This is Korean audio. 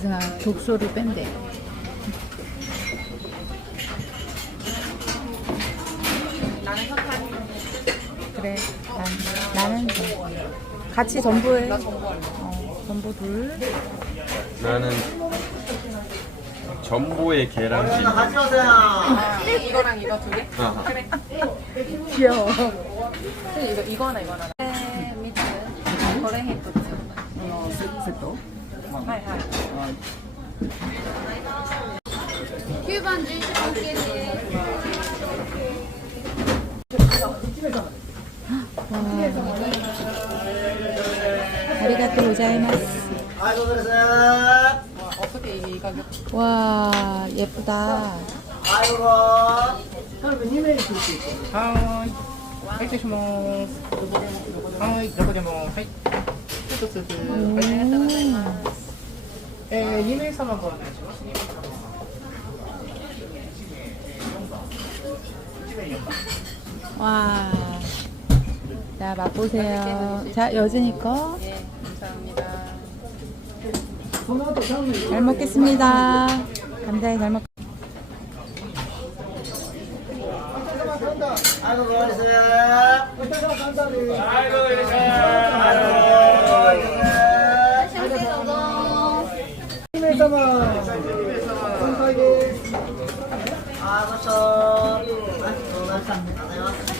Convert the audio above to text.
그래서 독소를 뺀대. 그래. 난, 나는. 같이 전부해. 어, 전부 둘. 나는 전보의 계란찜. 아, 이거랑 이거 두 개? 아하. 그래. 귀여워. 이거 이거 하나 이거 하나. 네, 미츠. 거래 히토츠. のセセット 하이 하이. 9番11番系です。 아리가또 고자이마스. 와, 어떻게 이 가격? 와, 예쁘다. はいはい失礼しますはいどこでもはいちょっとスープはいえ 스님사만 보는 거죠. 와. 자, 맛보세요. 자, 여진이 거. 예, 감사합니다. 잘 먹겠습니다. 감사히 잘 먹. 아이고, 안녕하세요. 아이고, 안녕하세요. 様。あご。あ、りがとうございます。